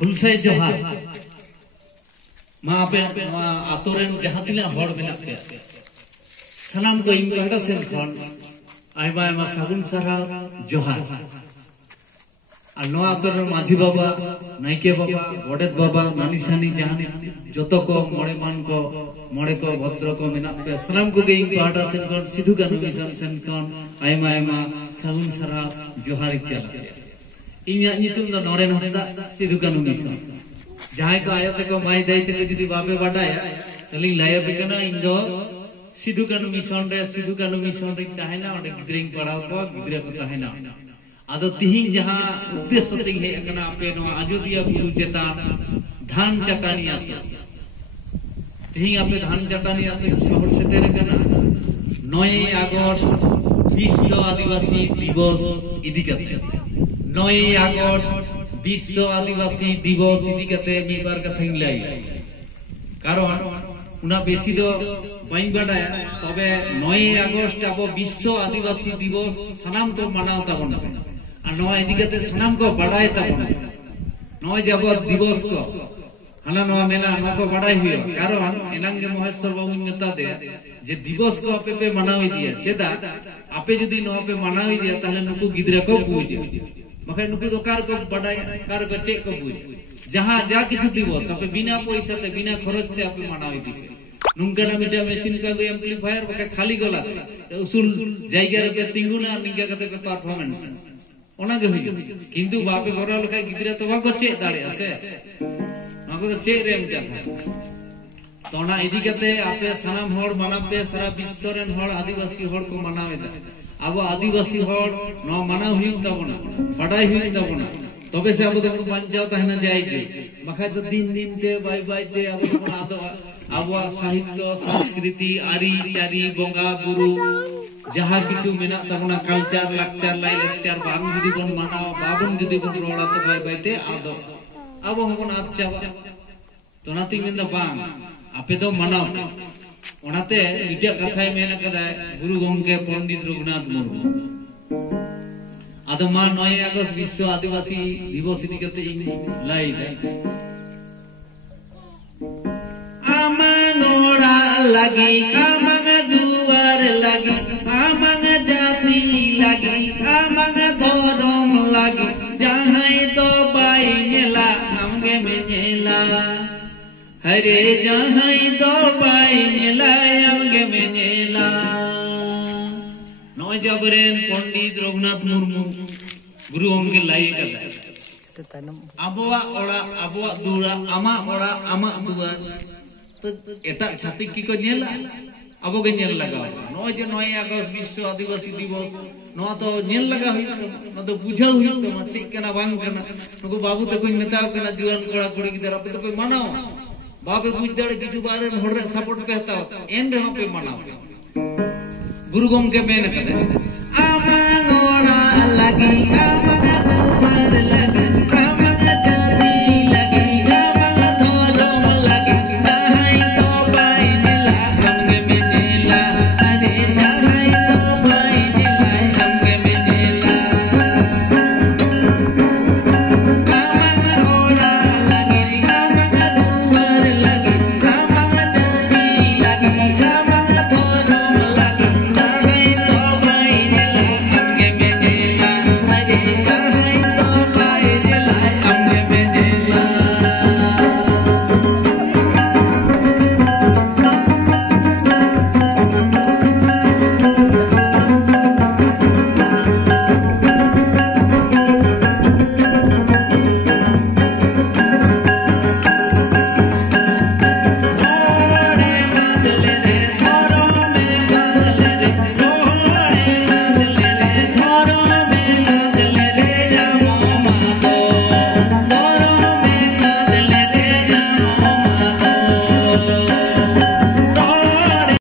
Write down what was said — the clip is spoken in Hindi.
हुलसे जोहार मा पे आतोरेन जहां तिना हर मेना पे सनाम को इन कहता सेन खन आइबा आइमा सागुन सारा जोहार আর নো আতরের মাঝি বাবা নাইকে বাবা গডেত বাবা নানি সানি জাহানি যত কো মড়ে মান কো মড়ে কো ভদ্র কো মেনা पे सलाम को गेई पाटा सेन खन सिधु कानु मिशन सेन खन आइमा आइमा सागुन सारा जोहार चला इन्या नितुम द नरेन हसदा सिधु कानु मिशन जहां को आयत को माई दाइते को जदी बापे बाडाया तली लाया बेकना इन दो सिधु कानु मिशन रे ताहेना ओडे गिद्रिंग पड़ाव को गिद्रे को ताहेना आदो तिहिं जहां उद्देश्य तिंग हे कना पे नो अयोध्या बुरु चेता धान चटानी आते तिहिं आपे धान चटानी आते शहर सेटेर कना 9 আগস্ট विश्व आदिवासी दिवस इदी कते 9 আগস্ট विश्व आदिवासी दिवस इदी कते मीबार कथाई लाई कारण उना बेसी दो बाइन बाडाया तबे 9 আগস্ট अब विश्व आदिवासी दिवस सनाम को मनाव ताबन আর নয় এদিকে সনাম কো বাড়ায় তাবন নয় যাব দিবস কো হানা নয় মেলা আমাকে বাড়াই হইও কারণ এনাঙ্গে মহেশ্বর বাবু নেতা দে যে দিবস কো আপে पे मनावी दिया चेदा आपे যদি नो पे मनावी दिया তাহলে नुकु गिदरे को बुझे मखे नुकु तो कार को बाड़ाय कार को चेक को बुझे जहां जा किछु दिवस आपे बिना पैसा ते बिना खर्च ते आपे मनावी दिए नुंगरा मीडिया मशीन का गो एम्प्लीफायर मखे खाली गला उसूल जायगा रे तिंगुना निगा कते पे परफॉर्मेंस ओनागे हुई किंतु बापे गरा लखा गिदरा तो बाको चे दाड़े आसे नाको तो चे रे एमटा तोना इदी कते आपे सनाम हर मानापे सारा विश्व रेन हर आदिवासी हर को मनावेदा अब आदिवासी हर न माना हुई तबना बडाई हुई तबना तबे से अब तो पंचायत तहना जायगे बखा तो दिन दिन ते बाय बाय ते अब तो आदो अब साहित्य संस्कृति आरी चारी बोंगा बुरु जहां किछु मेना तबना कल्चर लेक्चर लाई लेक्चर बाबन जदी बन मानाव बाबन जदी बन रोड़ा तो बाय बायते आदो अब हमन आच्छा तो नाती मेंदा बांग आपे तो मानाव ओनाते इटा कथाय मेना कदा गुरु गंगे पंडित रघुनाथ मुर्मू आदो मा 9 আগস্ট विश्व आदिवासी दिवस इदी कते इन लाई आमानोड़ा लगी आमंग दुआर लगी आमंग जाति लगी आमंग धर्म लगी जहां तो बाइनेला हमगे मेनेला हरे जहां तो बाइनेला हमगे मेनेला नय जबरेन पंडित रघुनाथ मुर्मू गुरु हमगे लाई कदा आबोआ ओड़ा आबोआ दुरा आमा ओड़ा आमा दुआ तो एटा छातिक की को नेला अब के नेल लगा नय जे 9 আগস্ট विश्व आदिवासी दिवस नो तो नेल लगा हुई न तो बुझा हुई तो चेक कना बांग कना नुको बाबू तो कोई नेता कना जुआन कड़ा कुड़ी गिदरा पे तो पे मानाओ बाबे बुझ दड़े किछु बारे हर रे सपोर्ट पे हता एन रे पे मानाओ गुरु गंगे मेन कदे